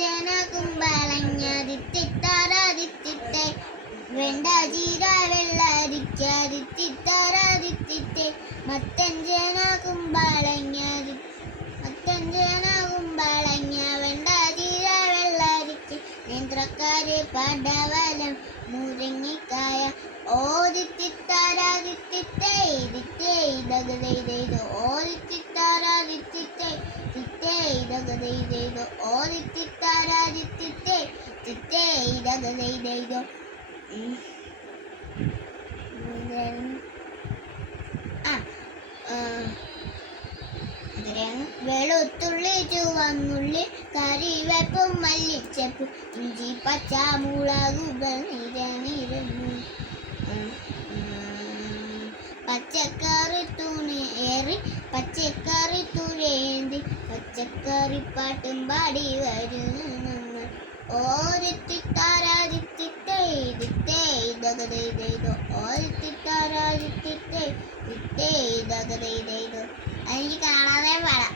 മത്തഞ്ചന കുമ്പളഞ്ഞതിത്തിത്താറാതിത്തിത്തെ വെണ്ട ജീര വെള്ളരിക്കാതിത്തിത്താറാതിത്തിത്തെ മത്തഞ്ചന കുമ്പളഞ്ഞ വെണ്ട ജീര വെള്ളരിക്ക നേന്ത്രക്കാര് പടവലം മുരിങ്ങിക്കായ ഓദിത്തിത്താറാതിത്തിത്തെ ഇതിത്തെ ഇതകതൈതോ ഓദിത്തിത്താറാതിത്തിത്തെ തിത്തെ ഇതകതൈതോ ഓദിത്തിത്താറാതിത്തിത്തെ തിത്തെ ഇതകതൈതോ വെളുത്തുള്ളി ചുവന്നുള്ളി കറിവേപ്പും മല്ലിച്ചപ്പും ഇഞ്ചി പച്ചമുളകുകൾ നിരനിരന്നു പച്ചക്കറി തുണിയേറി പച്ചക്കറി തുഴേന്തി പച്ചക്കറി പാട്ടും പാടി വരുന്നു നമ്മൾ ഓദിത്തിത്താറാതിത്തിത്തെ ഇതിത്തെ ഇതകതൈതോ ഓദിത്തിത്താറാതിത്തിത്തെ ഇതിത്തെ ഇതകതൈതോ എനിക്ക് കാണാതെ പാടാം.